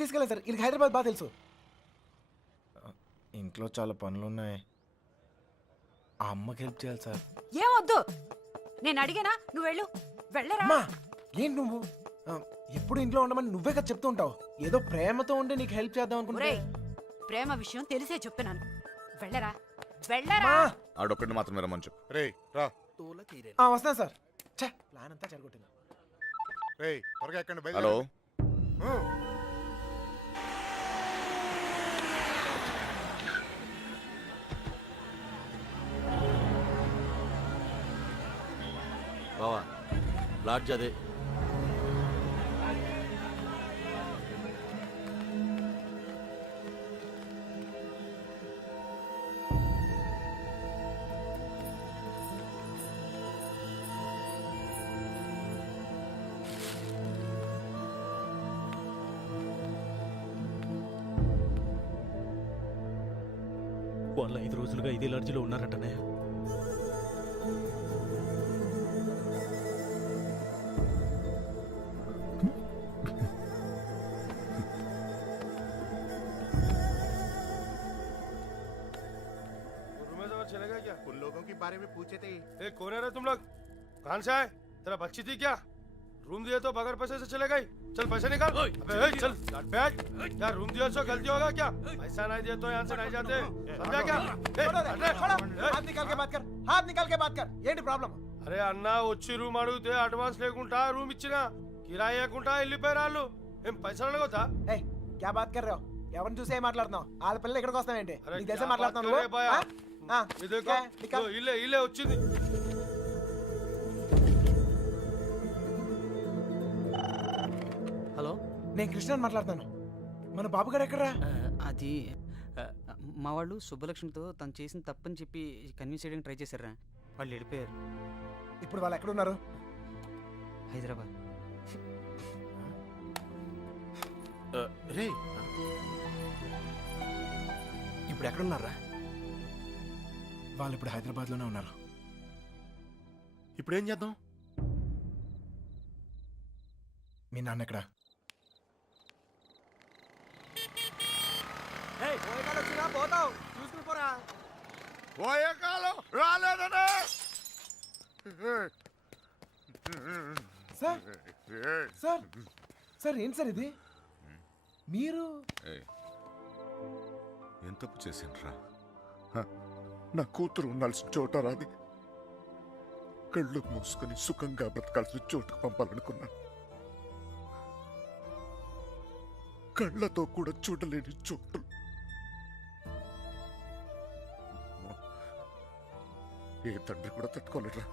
తీసుకెళ్ళాను సార్. ఇది హైదరాబాద్ బాగా తెలుసు. ఇంట్లో చాలా పనులు ఉన్నాయి. ఆ అమ్మకి హెల్ప్ చేయాలి సార్. ఏమొద్దు, నేను అడిగానా, నువ్వు వెళ్ళు. వెళ్ళరా. అమ్మా ఏంటి నువ్వు ఎప్పుడు ఇంట్లో ఉండమని నువ్వే కదా చెప్తూ ఉంటావు. ఏదో ప్రేమతో ఉండి నీకు హెల్ప్ చేద్దాం అనుకుంటే. ప్రేమ విషయం తెలిసే చెప్తున్నాను. వెళ్ళరా వెళ్ళరా. ఆడొక్కడిని మాత్రమే రమ్మని చెప్పు. రే రా. వస్తాను సార్. ప్లాన్ అంతా జరుగుతుంది. రే త్వరగా ఎక్కండి. హలో బావా, లాడ్జ్ అదే. వాళ్ళు 5 రోజులుగా ఇదే లాడ్జిలో ఉన్నారటనే. चलेगा क्या? उन लोगों के बारे में पूछे थे। कौन है रे तुम लोग? कहाँ से आए? तेरा बच्ची थी क्या? रूम दिए तो बगैर पैसे से चले गई? चल पैसे निकाल। अबे चल बैठ। क्या रूम दिया सो गलती होगा क्या? पैसा नहीं दिया तो यहाँ से नहीं जाते। समझा क्या? हाथ निकाल के बात कर. हाथ निकाल के बात कर. ఏంటి ప్రాబ్లం? అరే అన్న వచ్చి రూమ్ అడిగితే అడ్వాన్స్ లేకుండా రూమ్ ఇచ్చినా కిరాయి లేకుండా వెళ్ళిపోయారు. ఏం పైసలు అడగొద్దా? ఏయ్ क्या बात कर रहे हो? ఎవరిని చూసి ఏం మాట్లాడుతున్నావు? వాళ్ళ పిల్లలు ఇక్కడికి వస్తావేంటి? నీకు తెలిసే మాట్లాడుతున్నావు నువ్వు? ఇల్లే ఇల్లే వచ్చింది. హలో, నేను కృష్ణని మాట్లాడుతాను. మన బాబు గారు ఎక్కడరా? అది మా వాళ్ళు సుబ్బలక్ష్మితో తను చేసిన తప్పని చెప్పి కన్విన్స్ చేయడానికి ట్రై చేశారా. వాళ్ళు వెళ్ళిపోయారు. ఇప్పుడు వాళ్ళు ఎక్కడున్నారు? హైదరాబాద్. రే ఇప్పుడు ఎక్కడున్నారా? వాళ్ళు ఇప్పుడు హైదరాబాద్లోనే ఉన్నారు. ఇప్పుడు ఏం చేద్దాం? మీ నాన్న ఎక్కడ? పోతావు చూసుకుని పోరా. పోయే కాలం రాలేదనే. సార్ సార్ సార్ ఏంటి సార్ ఇది? మీరు ఏం తప్పు చేసిండ్రా? నా కూతురు ఉండాల్సిన చోట రాది. కళ్ళు మూసుకొని సుఖంగా బ్రతకాల్సిన చోటుకు పంపాలనుకున్నాను. కళ్ళతో కూడా చూడలేని చోటు. ఏ తండ్రి కూడా తట్టుకోలేరా.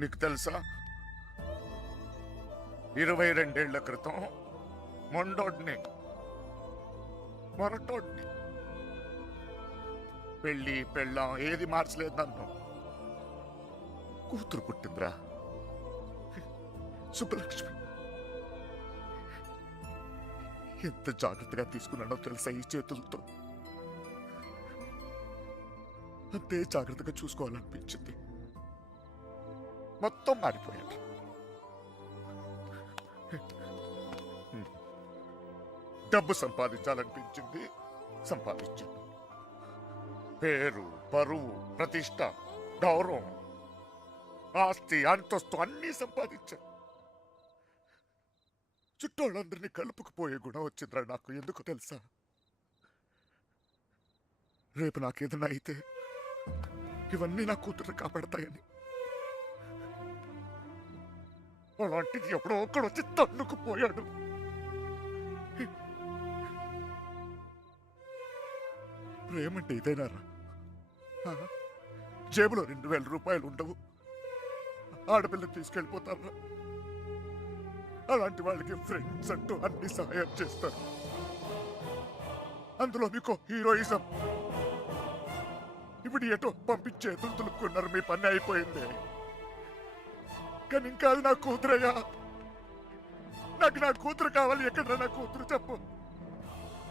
నీకు తెలుసా, 22 ఏళ్ల క్రితం మొండోడ్ని మొరటోడ్ని పెళ్ళి పెళ్ళాం ఏది మార్చలేదు నన్ను. కూతురు పుట్టిందిరా, సుబ్బలక్ష్మి. ఎంత జాగ్రత్తగా తీసుకున్నానో తెలుసా ఈ చేతులతో. అంతే జాగ్రత్తగా చూసుకోవాలనిపించింది. మొత్తం మారిపోయాడు. డబ్బు సంపాదించాలనిపించింది, సంపాదించాను. పేరు, పరువు, ప్రతిష్ట, గౌరవం, ఆస్తి, అంతస్తు అన్నీ సంపాదించాను. చుట్టోళ్ళందరినీ కలుపుకుపోయే గుణం వచ్చిందిరా నాకు. ఎందుకు తెలుసా? రేపు నాకేదైనా అయితే ఇవన్నీ నా కూతురు కాపాడతాయని. అలాంటిది ఎప్పుడో ఒకడు వచ్చి తన్నుకుపోయాడు. ప్రేమంటే ఇదేనారా? జేబులో 2000 రూపాయలు ఉండవు, ఆడపిల్లని తీసుకెళ్ళిపోతారా? అలాంటి వాళ్ళకి ఫ్రెండ్స్ అంటూ అన్ని సహాయం చేస్తారు. అందులో మీకు హీరోయిజం. ఇప్పుడు ఎటో పంపించే తులుకున్నారు. మీ పని అయిపోయింది. కానీ ఇంకా అది నా కూతురయ్యా. నాకు నా కూతురు కావాలి. ఎక్కడ నా కూతురు చెప్పు.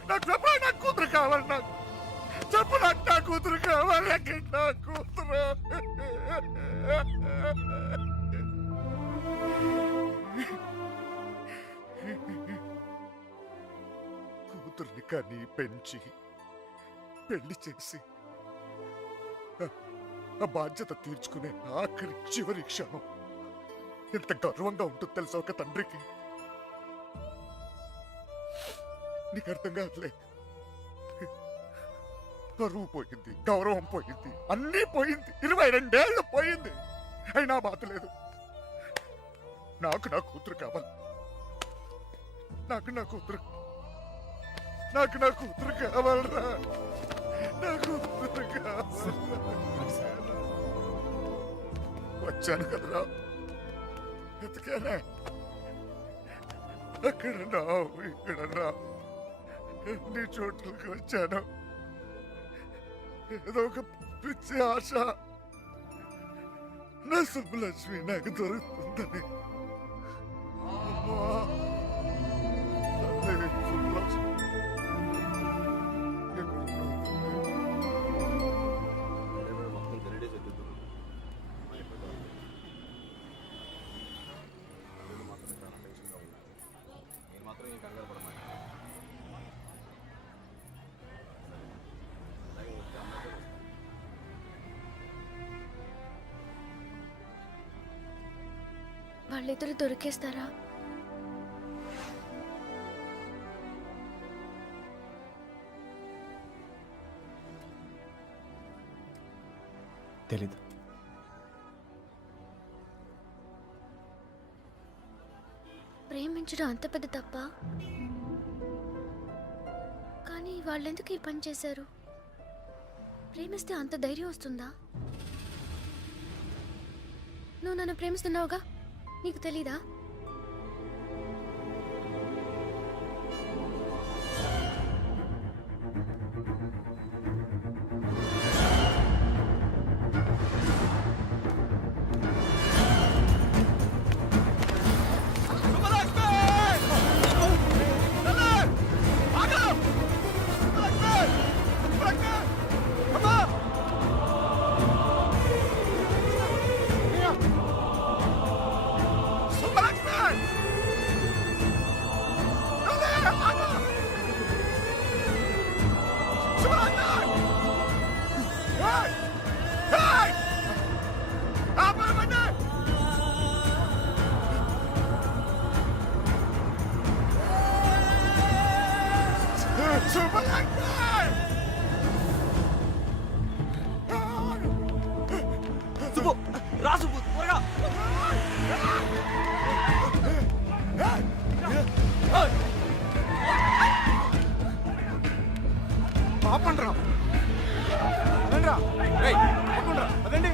నాకు చెప్పు, నా కూతురు కావాలి. నాకు చెప్పు, నాకు నా కూతురు కావాలి. ఎక్కడ నా కూతురు? కూతుర్ని కని పెంచి పెళ్లి చేసి ఆ బాధ్యత తీర్చుకునే ఆఖరి చివరి క్షణం ఎంత గర్వంగా ఉంటుందో తెలుసా ఒక తండ్రికి. నీకు అర్థం కాదులే. పరువు పోయింది, గౌరవం పోయింది, అన్నీ పోయింది. 22 ఏళ్ళు పోయింది, అయినా బాధ లేదు. నాకు నా కూతురు కావాలి. నాకు నా కూతురు కావాలరా. నా కూతురు కావాలి. వచ్చాను కదరా, ఎతికానే. అక్కడన్నా ఇక్కడన్నా ఎన్ని చోట్లకి వచ్చాను. ఏదో ఒక పిచ్చి ఆశ నా సుబ్బలక్ష్మి నాకు దొరుకుతుందని. అమ్మా, తల్లి సుబ్బలక్ష్మి వాళ్ళిద్దరు దొరికేస్తారా? తెలీదు. ప్రేమించడం అంత పెద్ద తప్ప? కానీ వాళ్ళెందుకు ఈ పని చేశారు? ప్రేమిస్తే అంత ధైర్యం వస్తుందా? నువ్వు నన్ను ప్రేమిస్తున్నావుగా, నీకు తెలీదా? సుబ్బు రా, సుబ్బు త్వరగా. ఆపండి రా, రండి రా. ఏయ్, ఆపండి రా, అదండి.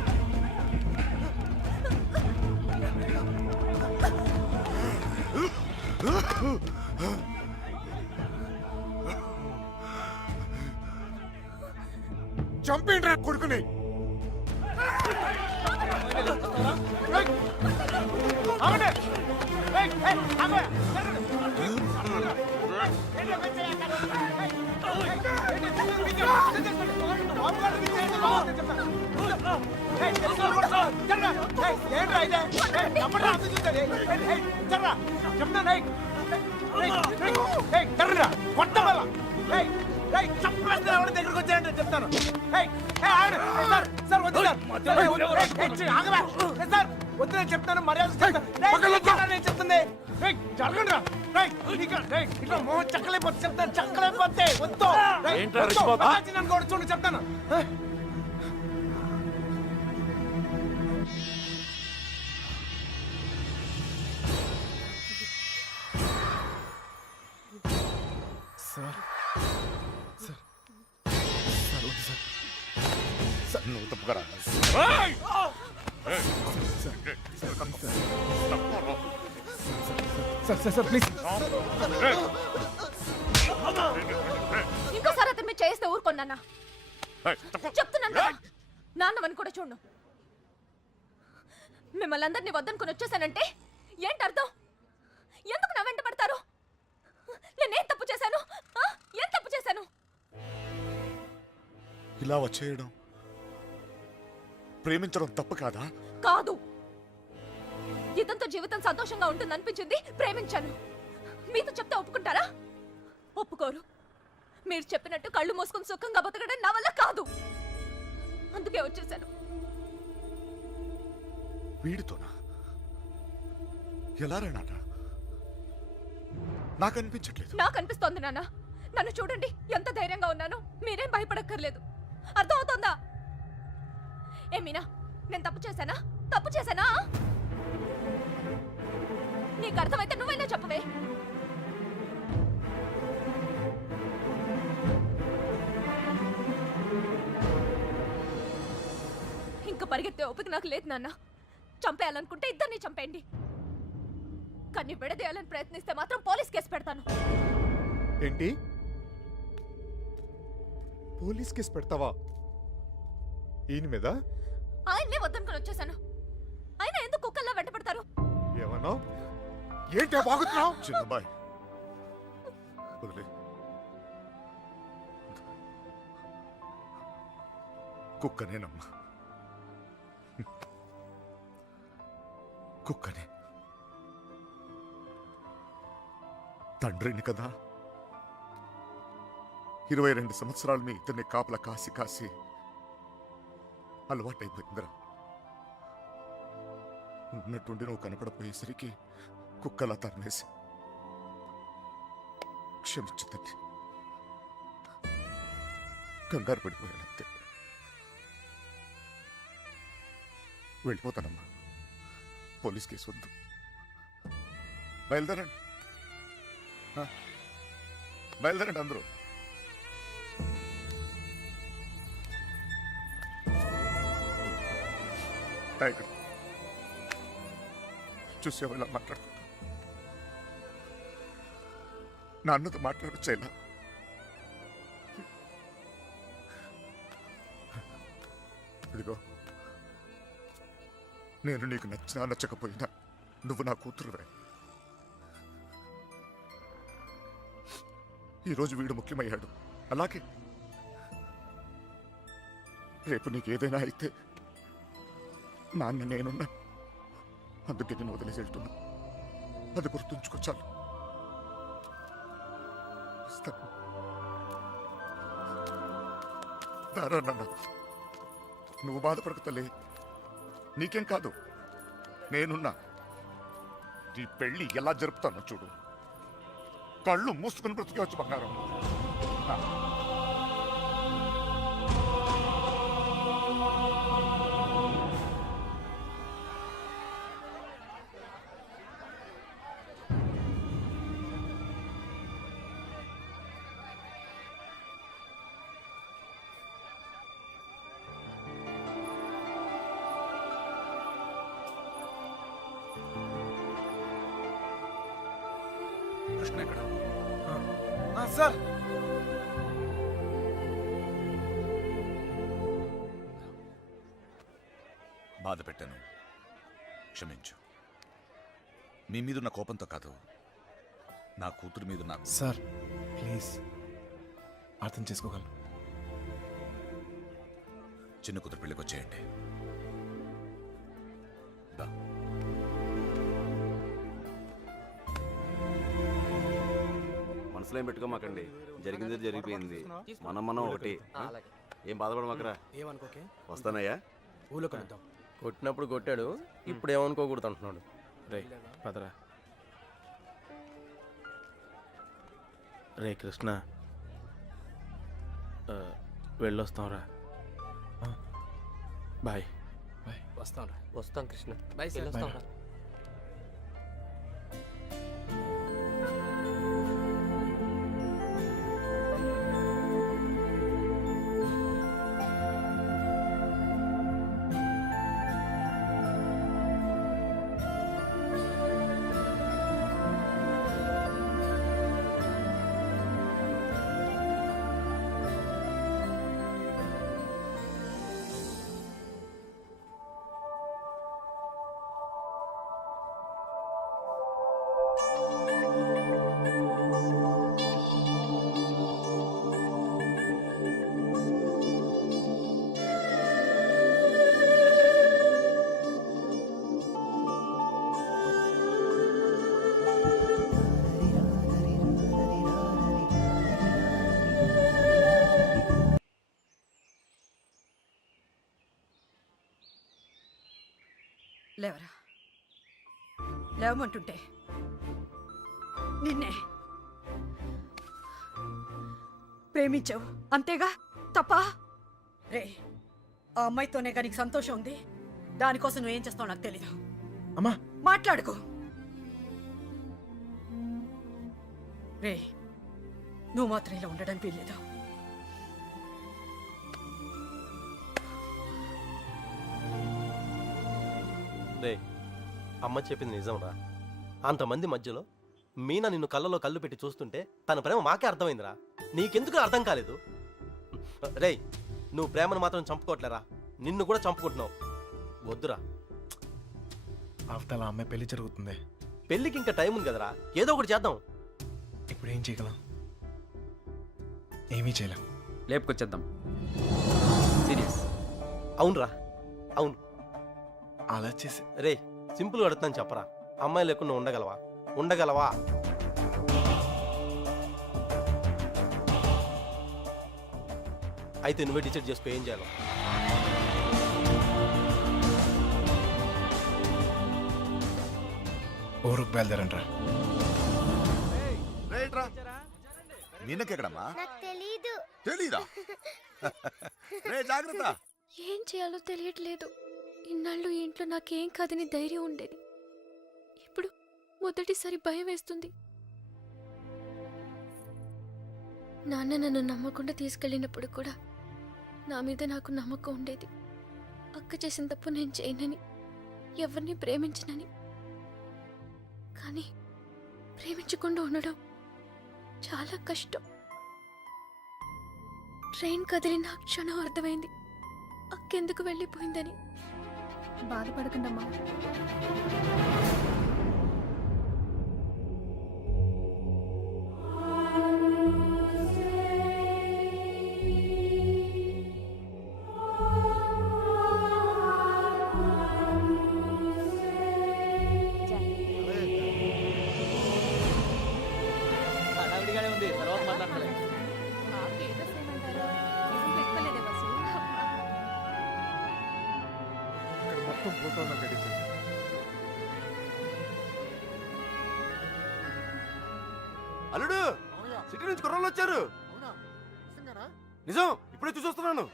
చంపేండి రా కొడుకుని. దగ్గరకు వచ్చాయంటే చెప్తాను. వద్దు, చెప్తాను, మర్యాద చెప్తుంది. జరగండి రా. ఇట్లా మోహన్ చక్కలైపోతే చెప్తాను, చక్కలైపోతే వద్దు. నన్ను కూడా చూడు చెప్తాను. సార్, సార్, సార్, వద్దు సార్. నువ్వు తప్పుకరా. Sir, sir, sir, please. ఇంకోసారి అతను మీరు చేస్తే ఊరుకోన్నా. చెప్తున్నాను కదా, నాన్నవని కూడా చూడు. మిమ్మల్ని అందరినీ వద్దనుకుని వచ్చేసానంటే ఏంటి అర్థం? ఎందుకు నా వెంట పడతారు? నేనేం తప్పు చేశాను? ఏం తప్పు చేశాను? ఇలా వచ్చేయడం, ప్రేమించడం తప్పు కాదా? కాదు. ఇదంతా జీవితం సంతోషంగా ఉంటుంది అనిపించింది, ప్రేమించాను. మీతో చెప్తే ఒప్పుకుంటారా? ఒప్పుకోరు. మీరు చెప్పినట్టు కళ్ళు మూసుకొని సుఖంగా బతకడం నా వల్ల కాదు. అందుకే వచ్చేసాను. వీడితోనా? ఎలా రా నాన్న? నాకు అనిపించట్లేదు. నాకు అనిపిస్తోంది నాన్న. నన్ను చూడండి, ఎంత ధైర్యంగా ఉన్నాను. మీరేం భయపడక్కర్లేదు. అర్థం అవుతోందా? ఏ మీనా, నేను తప్పు చేశానా? తప్పు చేశానా? నీకు అర్థమైతే నువ్వైనా చెప్పవే. ఇంకా పరిగెత్తే ఓపిక నాకు లేదు నాన్న. చంపేయాలనుకుంటే ఇద్దరిని చంపేయండి. కానీ విడదీయాలని ప్రయత్నిస్తే మాత్రం పోలీస్ కేసు పెడతాను. ఏంటి? పోలీస్ కేసు పెడతావా ఈయన మీద? ఆయన్నే వద్దనుకుని వచ్చేసాను. ఆయన ఎందుకు కుక్కల్లా వెంట పడతారు? ఏమన్నా? ఏంటి బాగుతున్నావు? చిన్నబాయ్ వదిలే. కుక్కనేనమ్మా, కుక్కనే. తండ్రిని కదా, 22 సంవత్సరాలు మీ ఇద్దరిని కాపలా కాసి కాసి అలవాటైపోయిందిరా. ఉన్నట్టుండి నువ్వు కనపడపోయేసరికి కుక్కలా తరిమేసి. క్షమించు తల్లి, కంగారు పడిపోయానంతే. వెళ్ళిపోతానమ్మా. పోలీస్ కేసు వద్దు. బయలుదేరండి, బయలుదేరండి అందరూ. టైగర్ చూసావు ఇలా మాట్లాడుకుంటా? నాన్నతో మాట్లాడొచ్చేలా. ఇదిగో, నేను నీకు నచ్చినా నచ్చకపోయినా నువ్వు నా కూతురువే. ఈరోజు వీడు ముఖ్యమయ్యాడు, అలాగే రేపు నీకు ఏదైనా అయితే నాన్న నేనున్నా. అందుకే నేను వదిలేసి వెళ్తున్నా. అది గుర్తుంచుకో చాలు. వస్తాను. దారా నాన్న, నువ్వు బాధపడకతలే. నీకేం కాదు, నేనున్నా. నీ పెళ్ళి ఎలా జరుపుతానో చూడు. కళ్ళు మూసుకుని బ్రతికేవచ్చు బంగారం. కృష్ణ ఎక్కడ? సార్, బాధ పెట్టాను, క్షమించు. మీ మీదున్న కోపంతో కాదు, నా కూతురు మీద నాకు. సార్ ప్లీజ్ అర్థం చేసుకోగలను. చిన్న కూతురు పెళ్ళికి వచ్చేయండి. దా. మనసులో ఏం పెట్టుకోమాకండి, జరిగింది జరిగిపోయింది. మనం ఒకటి. ఏం బాధపడమాకరా. ఏమనుకోకే, వస్తానయ్యా. ఊళ్ళో కలుద్దాం. కొట్టినప్పుడు కొట్టాడు, ఇప్పుడు ఏమనుకోకూడదు అంటున్నాడు. రే పదరా. రే కృష్ణ, వెళ్ళొస్తాంరా. బాయ్. వస్తాంరా. వస్తాం కృష్ణ. Bye sir. వస్తాంరా. లేవరా, లేవమంటుంటే నిన్నే ప్రేమించావు అంతేగా, తప్ప? రే, ఆ అమ్మాయితోనే కానీ నీకు సంతోషం ఉంది, దానికోసం నువ్వేం చేస్తావు నాకు తెలీదు. అమ్మా మాట్లాడుకో. రే, నువ్వు మాత్రం ఇలా ఉండడానికి వీల్లేదు. రే, అమ్మ చెప్పింది నిజంరా. అంతమంది మధ్యలో మీనా నిన్ను కళ్ళలో కళ్ళు పెట్టి చూస్తుంటే తన ప్రేమ మాకే అర్థమైందిరా. నీకెందుకు అర్థం కాలేదు? రే, నువ్వు ప్రేమను మాత్రం చంపుకోవట్లేరా, నిన్ను కూడా చంపుకుంటున్నావు. వద్దురా. అవతల అమ్మాయి పెళ్లి జరుగుతుంది. పెళ్ళికి ఇంకా టైం ఉంది కదరా, ఏదో ఒకటి చేద్దాం. ఇప్పుడు ఏం చేయగలం? ఏమీ చేయలేం. లేపుకొచ్చేద్దాం. సీరియస్. అవునరా, అవును. అలా చేసి రే, సింపుల్గా అడుగుతాను చెప్పరా, అమ్మాయి లేకుండా ఉండగలవా? అయితే నువ్వే డిసైడ్ చేసుకో ఏం చేయాలో. ఊరుకు బయలుదేరంట్రా. రైట్రా. నిన్నకెక్కడమ్మా? తెలీదా? రే, జాగ్రత్త. ఏం చేయాలో తెలియట్లేదు. ఇన్నాళ్ళు ఈ ఇంట్లో నాకేం కాదని ధైర్యం ఉండేది. ఇప్పుడు మొదటిసారి భయం వేస్తుంది. నాన్న నన్ను నమ్మకుండా తీసుకెళ్ళినప్పుడు కూడా నా మీద నాకు నమ్మకం ఉండేది. అక్క చేసిన తప్పు నేను చేయనని, ఎవరిని ప్రేమించనని. కానీ ప్రేమించకుండా ఉండడం చాలా కష్టం. ట్రైన్ కదిలిన క్షణం అర్థమైంది అక్కెందుకు వెళ్ళిపోయిందని. బాధపడకండమ్మా. హడావిడిగానే ఉంది, తర్వాత మాట్లాడలే. ఇక్కడ మొత్తం ఫోటోలో గడిచింది. అల్లుడు, సిటీ నుంచి కుర్రోళ్ళు వచ్చారు. నిజం, ఇప్పుడే చూసి వస్తున్నాను.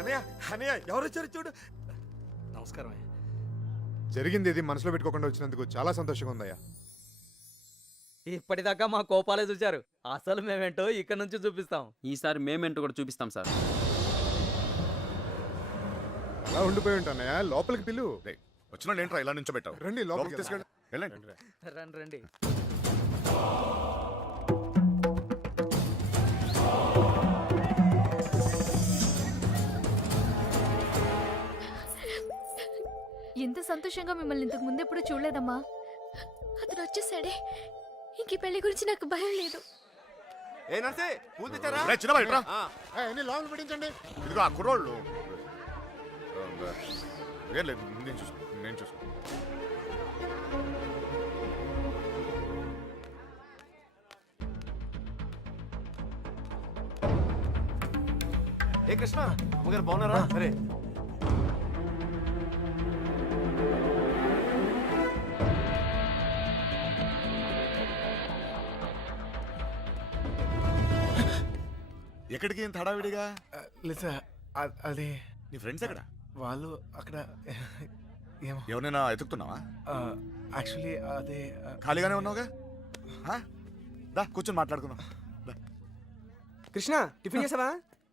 అనయ్య, అనయ్య, ఎవరు వచ్చారు చూడు. నమస్కారం. జరిగింది ఇది మనసులో పెట్టుకోకుండా వచ్చినందుకు చాలా సంతోషంగా ఉందయ్యా. ఇప్పటిదాకా మా కోపాలే చూశారు, అసలు మేమేంటో ఇక్కడ నుంచి చూపిస్తాం. ఈసారి మేమేంటో కూడా చూపిస్తాం సార్. అలా ఉండిపోయి ఉంటానయ్యా, లోపలికి పిల్లు. వచ్చిన ఏంట్రా ఇలా నుంచోబెట్టావు? రండి లోపలికి తీసుకెళ్ళి. వెళ్ళండి. రండి రండి. ఎంత సంతోషంగా మిమ్మల్ని ఇంతకు ముందు ఎప్పుడు చూడలేదమ్మా. అతను వచ్చేసాడే, ఇంక ఈ పెళ్లి గురించి నాకు భయం లేదు. ఏ నర్సే, పూలు తెచ్చారా? రే, చిన్నబాయ్, ఇట్రా. లోపల పెట్టించండి. ఇదిగో ఆ కుర్రోళ్ళు. ఏం లేదు, నేను చూసుకో. ఏ కృష్ణ, అమ్మగారు బాగున్నారా? సరే. ఎక్కడికి ఇంత హడావిడిగా? లేదా అది నీ ఫ్రెండ్స్ ఎక్కడ? వాళ్ళు అక్కడ ఏమో. ఎవరైనా ఎతుకుతున్నావా? యాక్చువల్లీ అదే ఖాళీగానే ఉన్నావుగా, దా కూర్చొని మాట్లాడుకుందాం. కృష్ణ, టిఫిన్ చేసావా?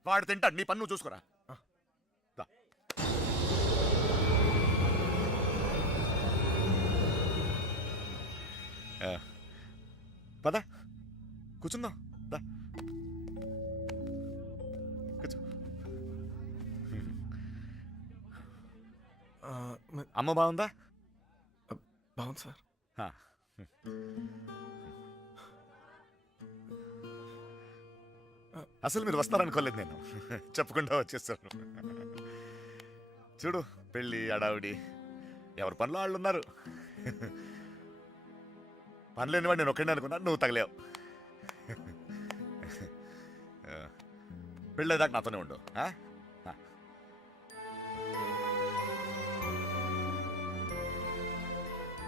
వాడు తింటాడు, నీ పన్ను నువ్వు చూసుకోరా. దా. పద కూర్చుందాం. దా కూర్చో. అమ్మ బాగుందా? బాగుంది సార్. అసలు మీరు వస్తారనుకోలేదు, నేను చెప్పకుండా వచ్చేసాను. చూడు పెళ్ళి అడావిడి ఎవరి పనులు వాళ్ళు ఉన్నారు. పని లేనివాడు నేను ఒక్కడే అనుకున్నాను, నువ్వు తగలేవు. పెళ్ళేదాకా నాతోనే ఉండు.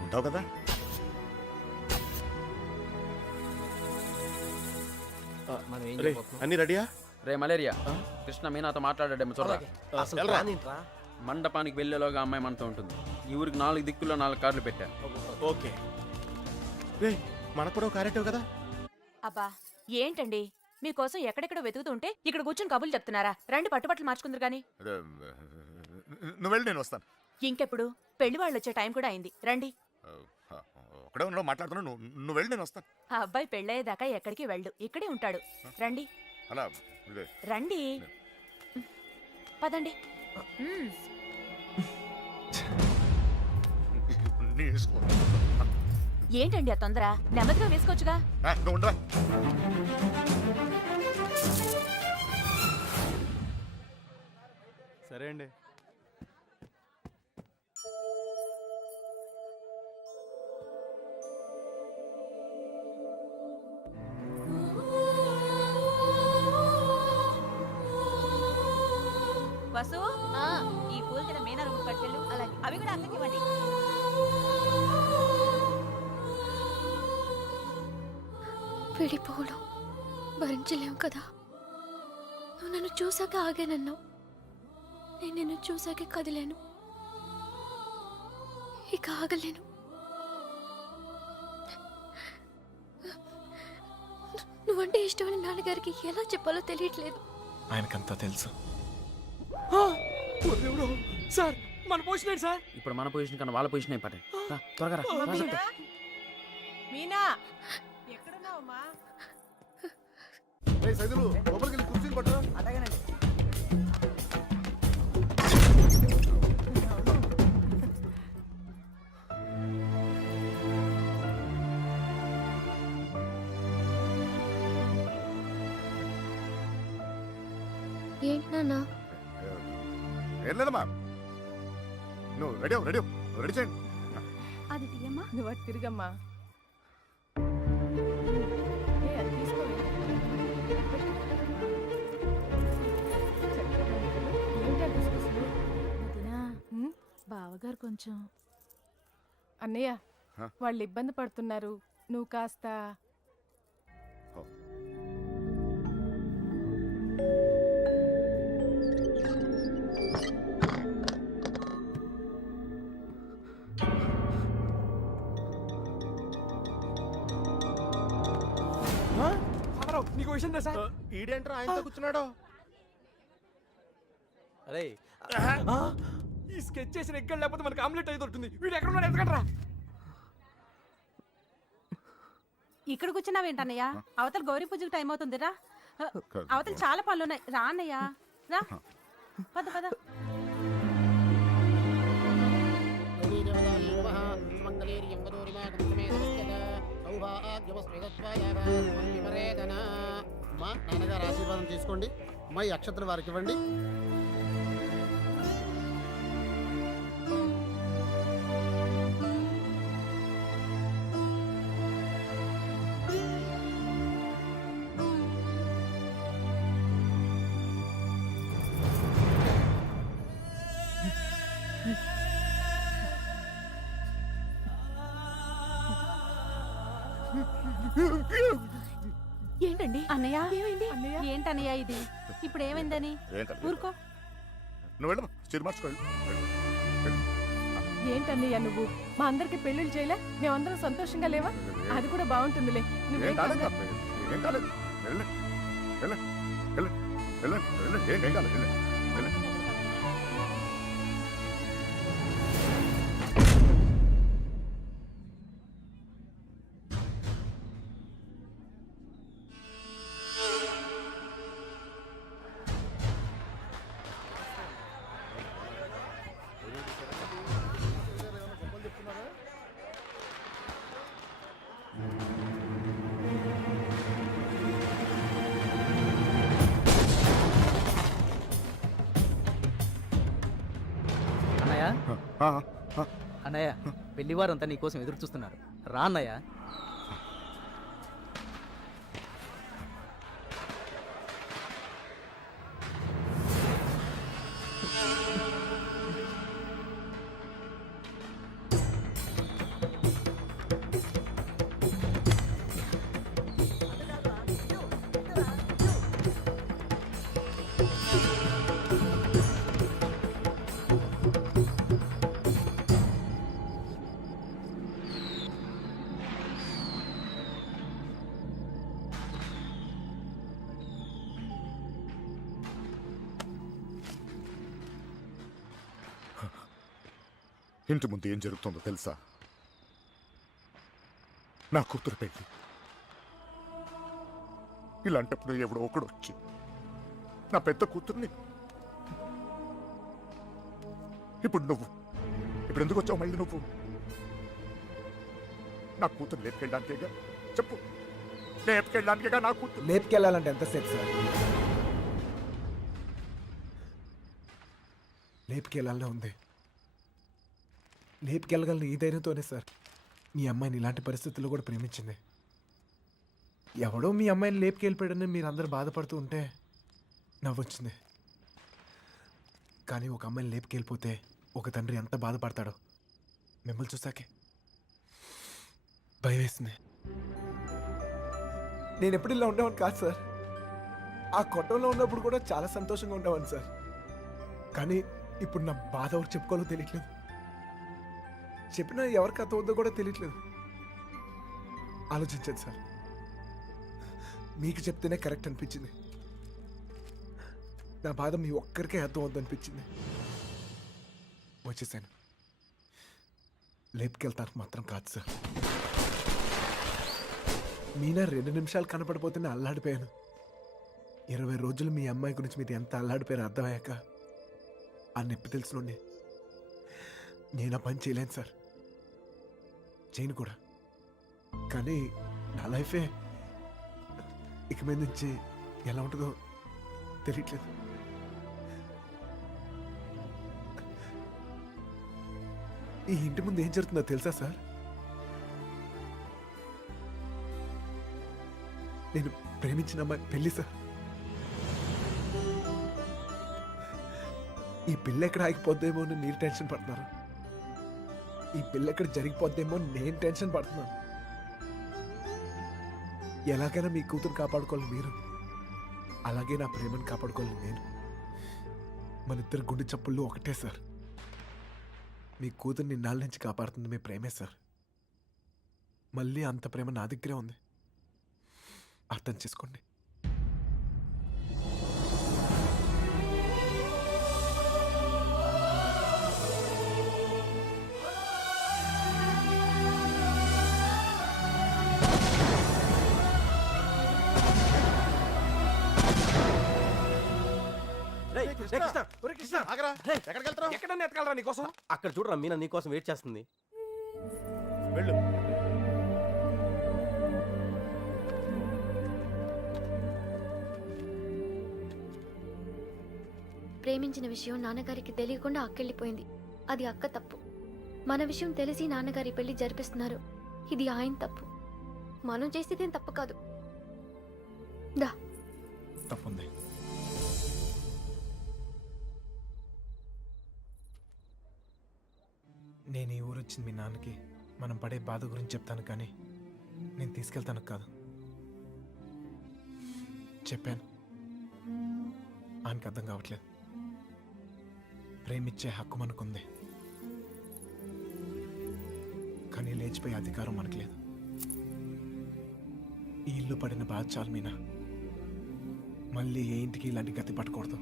ఉంటావు కదా? రే అన్ని రెడీయా? రే మలేరియా, కృష్ణ మీనాతో మాట్లాడాడేమో చూడరా. అసలు ప్లాన్ ఏంట్రా? మండపానికి వెళ్ళేలోగా అమ్మాయి మనతో ఉంటుంది. ఈ ఊరికి 4 దిక్కుల్లో 4 కార్లు పెట్టా. ఓకే. రే మనకు కూడా క్యారెక్టర్ కదా? అబ్బా ఏంటండి మీకోసం ఎక్కడెక్కడ వెతుకుతుంటే ఇక్కడ కూర్చొని కబుర్లు చెప్తున్నారా? రండి పట్టుబట్టలు మార్చుకుందరు గాని. నువ్వు వెళ్ళి నేను వస్తాను. ఇంకెప్పుడు పెళ్లి వాళ్ళు వచ్చే టైం కూడా అయింది. రండి. అక్కడే ఉన్నావు మాట్లాడుతున్నావు, నువ్వు వెళ్ళి నేను వస్తాను. ఆ అబ్బాయి పెళ్ళయ్యేదాకా ఎక్కడికి వెళ్ళు, ఇక్కడే ఉంటాడు. రండి అలా ఇదే. రండి పదండి. నీ వేసుకో. ఏంటండి ఆ తొందర? నెమ్మదిగా వేసుకోవచ్చుగా. నువ్వు ఉండరా. సరే అండి. వసు ఈ పూల కింద మీనా రూపు పట్టుకెళ్ళు. అలాగే అవి కూడా అక్కకి ఇవ్వండి. విడిపోవడం భరించలేవు కదా. నువ్వు నన్ను చూసాక ఆగానన్నావు, నేను నిన్ను చూసాకే కదిలేను. ఇక ఆగలేను. నువ్వంటే ఇష్టమని నాన్నగారికి ఎలా చెప్పాలో తెలియట్లేదు. ఆయనకంతా తెలుసు. సార్ మన పొజిషన్ ఏంటి సార్? ఇప్పుడు మన పొజిషన్ కన్నా వాళ్ళ పొజిషన్ అయిపోతాయి. త్వరగా రా. మీనా ఎక్కడున్నావమ్మా? రే సైదులు లోపలికి వెళ్ళి కుర్చీలు పట్టరా. అలాగేనండి. ఏంటి నాన్న? ఏం లేదమ్మా, నువ్వు రెడీ రెడీ రెడీ చేయండి. అది తీయమ్మా. నువ్వు అటు తిరిగమ్మా. బావగారు కొంచెం అన్నయ్య వాళ్ళు ఇబ్బంది పడుతున్నారు, నువ్వు కాస్త. నీకు విషయం తెలుసా? ఈడేంట్రా ఆయనతో కూర్చున్నాడు? అరే ఈ స్కెచ్ చేసిన ఎక్కడ లేకపోతే మనకి ఆమ్లెట్ అయితే దొరుకుతుంది. వీడు ఎక్కడ ఉన్నాడు? ఎందుకంటారా? ఇక్కడ కూర్చున్నావేంటన్నయ్య? అవతల గౌరీ పూజకు టైం అవుతుందిరా. అవతల చాలా పనులున్నాయి. రా అన్నయ్య రా. పద పద. నాన్నగారు ఆశీర్వాదం తీసుకోండి. మా ఈ అక్షత్రం వారికి ఇవ్వండి. ఏంటండి అన్నయ్య ఏమైంది? ఏంటన్నయ్య ఇది? ఇప్పుడు ఏమైందని? ఏం కాదు. ఊరుకో. నువ్వు వెళ్ళమ్మా, చీర మార్చుకోండి. ఏంటన్నయ్య నువ్వు మా అందరికి పెళ్లిళ్ళు చేయలే? మేమందరం సంతోషంగా లేవా? అది కూడా బాగుంటుందిలే. ఏం కాలేదు, ఏం కాలేదు. వెళ్ళండి వెళ్ళండి వెళ్ళండి వెళ్ళండి వెళ్ళండి, ఏం కాలేదు. వెళ్ళండి వెళ్ళండి. ఆ, ఆ. అన్నయ్య పెళ్లివారంతా నీకోసం ఎదురు చూస్తున్నారు, రా అన్నయ్య. ఇంటి ముందు ఏం జరుగుతుందో తెలుసా? నా కూతురు పెళ్లి. ఇలాంటప్పుడు ఎవడో ఒకడు వచ్చి నా పెద్ద కూతుర్ని, ఇప్పుడు ఎందుకు వచ్చావు మళ్ళీ నువ్వు? నా కూతురు లేపుకెళ్ళడానికేగా? చెప్పు, లేపుకెళ్ళడానికేగా నా కూతురు? లేపుకెళ్ళాలంటే ఎంతసేపు సార్? లేపుకెళ్ళాలనే ఉంది. లేపుకెళ్ళగలను ఈ ధైర్యంతోనే సార్ మీ అమ్మాయిని ఇలాంటి పరిస్థితుల్లో కూడా ప్రేమించింది. ఎవడో మీ అమ్మాయిని లేపుకెళ్ళిపోయాడని మీరు అందరూ బాధపడుతూ ఉంటే నవ్వొచ్చింది. కానీ ఒక అమ్మాయిని లేపుకెళ్ళిపోతే ఒక తండ్రి ఎంత బాధపడతాడో మిమ్మల్ని చూసాకే భయం వేసింది. నేను ఎప్పుడు ఇలా ఉండేవాడిని కాదు సార్. ఆ కొట్టంలో ఉన్నప్పుడు కూడా చాలా సంతోషంగా ఉండేవాడిని సార్. కానీ ఇప్పుడు నా బాధ ఎవరు చెప్పుకోవాలో తెలియట్లేదు. చెప్పినా ఎవరికి అర్థం అవుతుందో కూడా తెలియట్లేదు. ఆలోచించండి సార్. మీకు చెప్తేనే కరెక్ట్ అనిపించింది. నా బాధ మీ ఒక్కరికే అర్థం అవుద్ది అనిపించింది. వచ్చేసాను. లేపుకెళ్తానికి మాత్రం కాదు సార్. మీనా 2 నిమిషాలు కనపడిపోతేనే అల్లాడిపోయాను. 20 రోజులు మీ అమ్మాయి గురించి మీరు ఎంత అల్లాడిపోయారో అర్థమయ్యాక ఆ నొప్పి తెలుసునండి. నేను ఆ పని చేయలేను సార్, చేయను కూడా. కానీ నా లైఫే ఇక మీద నుంచి ఎలా ఉంటుందో తెలియట్లేదు. ఈ ఇంటి ముందు ఏం జరుగుతుందో తెలుసా సార్? నేను ప్రేమించిన అమ్మాయి పెళ్ళి సార్. ఈ పిల్ల ఎక్కడ ఆగిపోద్దేమో అని మీరు టెన్షన్ పడుతున్నారు. ఈ పిల్ల ఎక్కడ జరిగిపోద్దేమో నేను టెన్షన్ పడుతున్నాను. ఎలాగైనా మీ కూతురు కాపాడుకోవాలి మీరు, అలాగే నా ప్రేమను కాపాడుకోవాలి నేను. మన ఇద్దరు గుండె చప్పుళ్ళు ఒకటే సార్. మీ కూతుర్ని ఇన్నాళ్ళ నుంచి కాపాడుతుంది మీ ప్రేమే సార్. మళ్ళీ అంత ప్రేమ నా దగ్గరే ఉంది. అర్థం చేసుకోండి. ఎక్కడన్నా ఎతకాలరా నీకోసం? అక్కడ చూడరా, మీనా నీకోసం వెయిట్ చేస్తుంది. వెళ్ళు. ప్రేమించిన విషయం నాన్నగారికి తెలియకుండా అక్కెళ్ళిపోయింది. అది అక్క తప్పు. మన విషయం తెలిసి నాన్నగారి పెళ్లి జరిపిస్తున్నారు. ఇది ఆయన తప్పు. మనం చేసేదేం తప్పు కాదు. దా. తప్పుంది. నేను ఈ ఊరు వచ్చింది మీ నాన్నకి మనం పడే బాధ గురించి చెప్తాను, కానీ నేను తీసుకెళ్తాను కాదు. చెప్పాను, ఆయనకు అర్థం కావట్లేదు. ప్రేమించే హక్కు మనకుంది, కానీ లేచిపోయే అధికారం మనకు లేదు. ఈ ఇల్లు పడిన బాధ చాలు మీనా. మళ్ళీ ఏ ఇంటికి ఇలాంటి గతి పట్టకూడదు.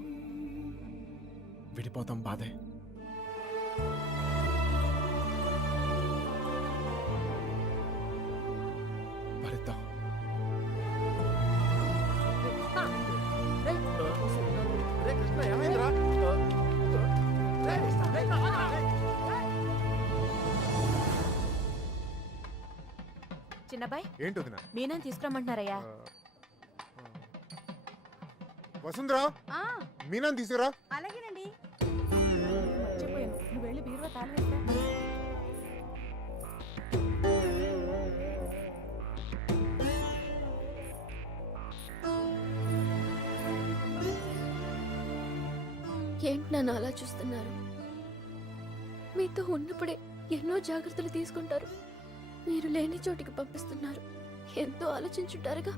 విడిపోతాం, బాధే. భరిద్దాం. చిన్నబాయ్, ఏంటి వదినా? మీనని తీసుకురమ్మంటున్నారయ్యా. వసుంధరా, మీనాన్ని తీసుకురా. అలాగేనండి. మర్చిపోయాను, నువ్వు వెళ్ళి బీరువా తాళం వేస్తా. ఏంటి నన్ను అలా చూస్తున్నారు? మీతో ఉన్నప్పుడే ఎన్నో జాగ్రత్తలు తీసుకుంటారు. మీరు లేని చోటికి పంపిస్తున్నారు. ఎంతో ఆలోచించుంటారుగా.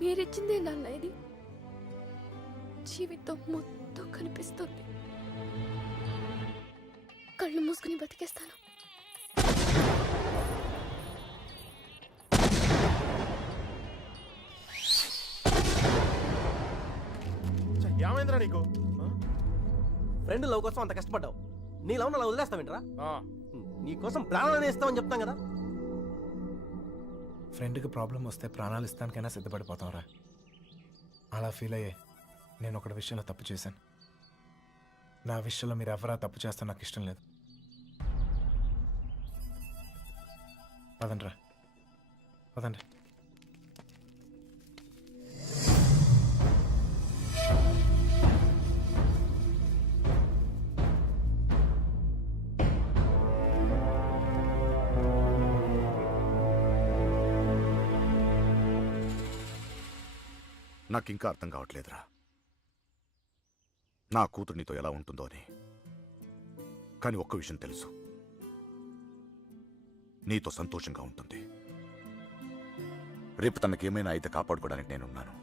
మీరిచ్చిందే నాన్న ఇది. జీవితం మొత్తం కనిపిస్తుంది. కళ్ళు మూసుకుని బతికేస్తాను. ఏమైందిరా నీకు ఫ్రెండ్ లవ్ కోసం అంత కష్టపడ్డావు, నీ లవ్ అలా వదిలేస్తావేంట్రా? నీ కోసం ప్రాణాలను ఇస్తామని చెప్తాం కదా. ఫ్రెండ్కి ప్రాబ్లం వస్తే ప్రాణాలు ఇస్తానికైనా సిద్ధపడిపోతాంరా. అలా ఫీల్ అయ్యే నేను ఒకటి విషయంలో తప్పు చేశాను. నా విషయంలో మీరు ఎవరా తప్పు చేస్తా నాకు ఇష్టం లేదు. పదండ్రా, పదండి. నాకింకా అర్థం కావట్లేదురా, నా కూతురు నీతో ఎలా ఉంటుందో అని. కానీ ఒక్క విషయం తెలుసు, నీతో సంతోషంగా ఉంటుంది. రేపు తనకేమైనా అయితే కాపాడుకోవడానికి నేనున్నాను.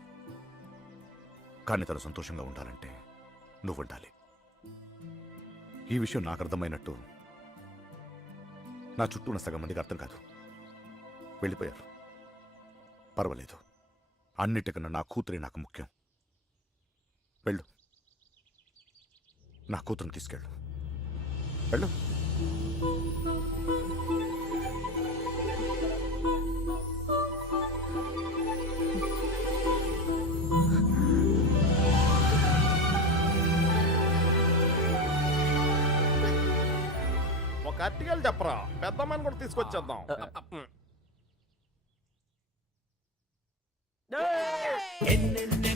కానీ తను సంతోషంగా ఉండాలంటే నువ్వు ఉండాలి. ఈ విషయం నాకు అర్థమైనట్టు నా చుట్టూ ఉన్న సగం మందికి అర్థం కాదు. వెళ్ళిపోయారు. పర్వాలేదు, అన్నిటికన్నా నా కూతురే నాకు ముఖ్యం. వెళ్ళు, నా కూతురుని తీసుకెళ్ళు. వెళ్ళు. ఒక అట్టికలు చెప్పరా, పెద్దమ్మని కూడా తీసుకొచ్చేద్దాం. ఎన్నెన్నెన్నో